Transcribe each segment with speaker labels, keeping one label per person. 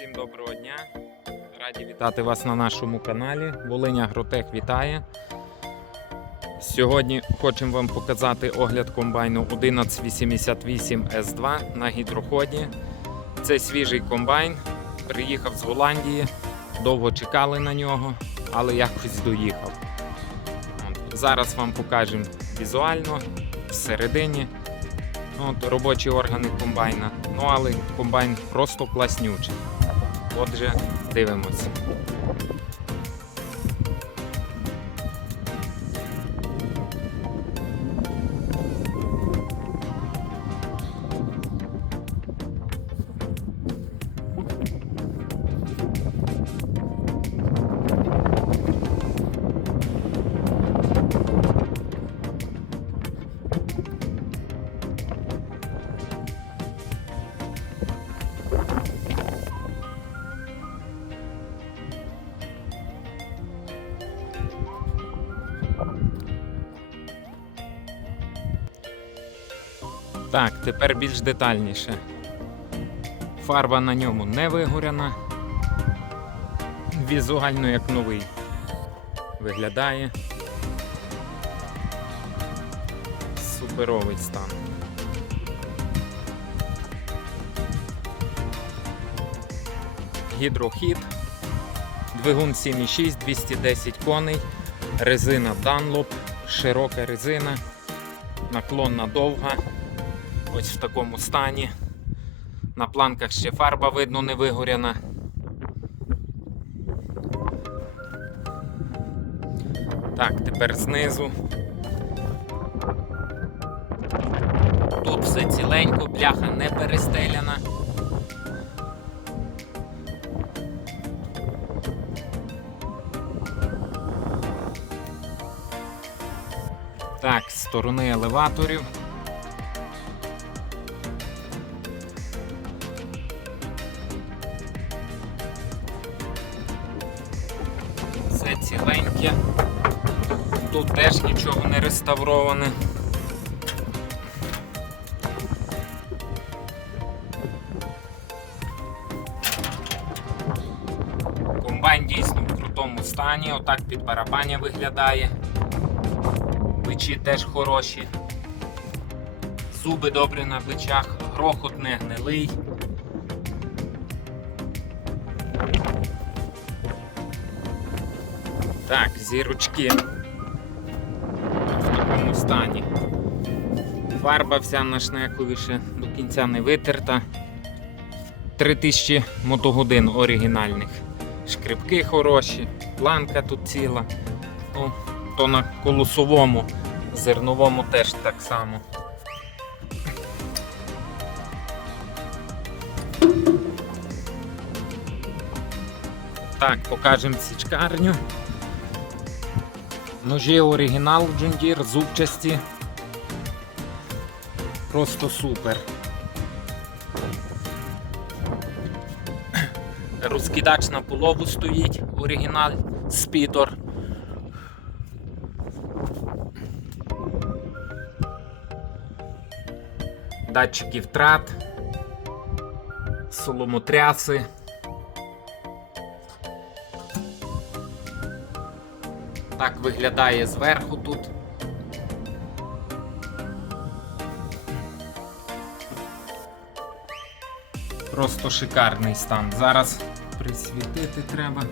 Speaker 1: Всім доброго дня. Раді вітати вас на нашому каналі. Волиня Агротех вітає. Сьогодні хочемо вам показати огляд комбайну 1188 S2 на гідроході. Це свіжий комбайн. Приїхав з Голландії. Довго чекали на нього, але якось доїхав. Зараз вам покажемо візуально всередині. От, робочі органи комбайна. Ну але комбайн просто класнючий. Отже, дивимося. Так, тепер більш детальніше. Фарба на ньому не вигоряна. Візуально як новий. Виглядає. Суперовий стан. Гідрохід. Двигун 7,6, 210 коней, резина Dunlop, широка резина, наклонна довга, ось в такому стані. На планках ще фарба видно не вигоряна. Так, тепер знизу. Тут все ціленько, бляха не перестеляна. Так, з сторони елеваторів. Ціленьке. Тут теж нічого не реставроване. Комбайн дійсно в крутому стані, отак під барабаня виглядає. Бичі теж хороші. Зуби добрі на бичах, грохот не гнилий. Так, зірочки в такому стані. Фарба вся на шнекові ще до кінця не витерта. 3000 мотогодин оригінальних. Шкрипки хороші, планка тут ціла. Ну, то на колосовому, зерновому теж так само. Так, покажемо січкарню. Ножі оригінал Deere, зубчасті. Просто супер. Розкидач на полову стоїть, оригінал спідор. Датчики втрат, соломотряси. Так виглядає зверху тут. Просто шикарний стан. Зараз присвітити треба.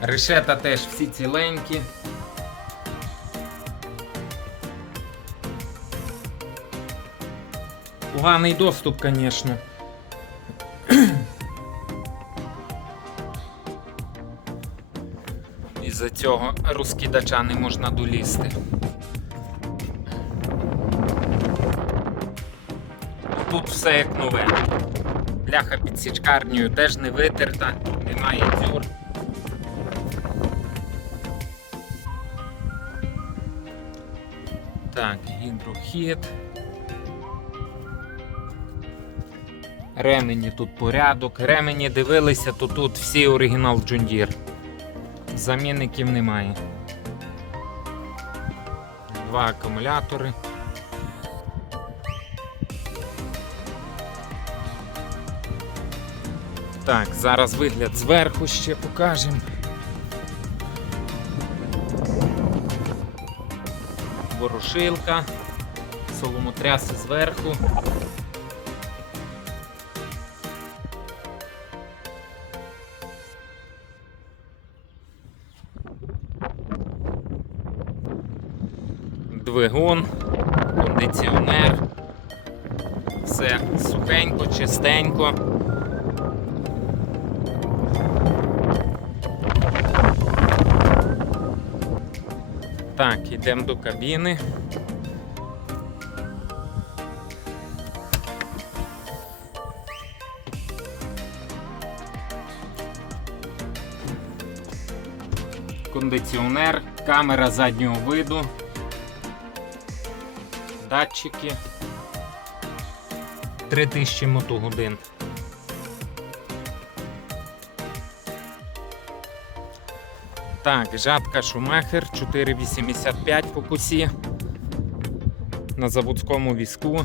Speaker 1: Решета теж всі ціленькі. Поганий доступ, звісно. Із-за цього розкидача не можна долізти. Тут все як нове. Бляха під січкарнею теж не витерта, немає дзюр. Так, гідрохід. Ремені тут порядок. Ремені дивилися, то тут всі оригінал Deere замінників немає. Два акумулятори. Так, зараз вигляд зверху ще покажемо. Ворошилка, соломотряси зверху. Двигун, кондиціонер. Все сухенько, чистенько. Так, йдемо до кабіни. Кондиціонер, камера заднього виду, датчики. 3000 мотогодин. Так, жатка Шумахер 4,85 по косі. На заводському візку.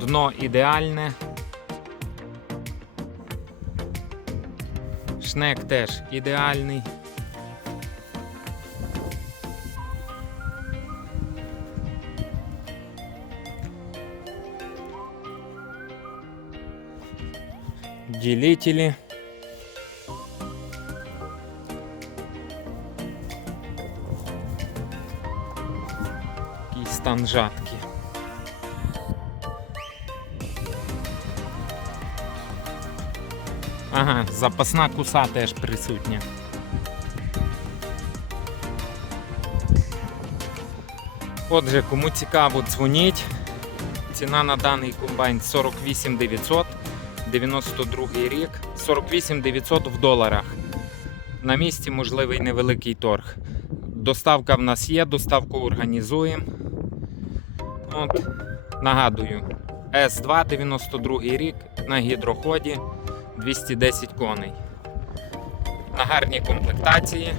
Speaker 1: Дно ідеальне. Шнек теж ідеальний. Делители. Який стан жатки. Ага, запасна куса теж присутня. Отже, кому цікаво, дзвоніть. Ціна на даний комбайн 48 900. 92 рік, 48 900 в доларах. На місці можливий невеликий торг. Доставка в нас є, доставку організуємо. От, нагадую, С2 92 рік на гідроході 210 коней. На гарній комплектації.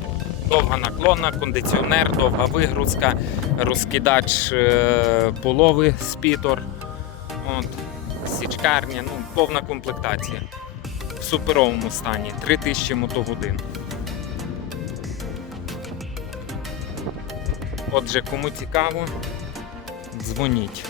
Speaker 1: Довга наклонна, кондиціонер, довга вигрузка, розкидач е, полови спітор. От січкарня, ну, повна комплектація. В суперовому стані. 3000 мотогодин. Отже, кому цікаво, дзвоніть.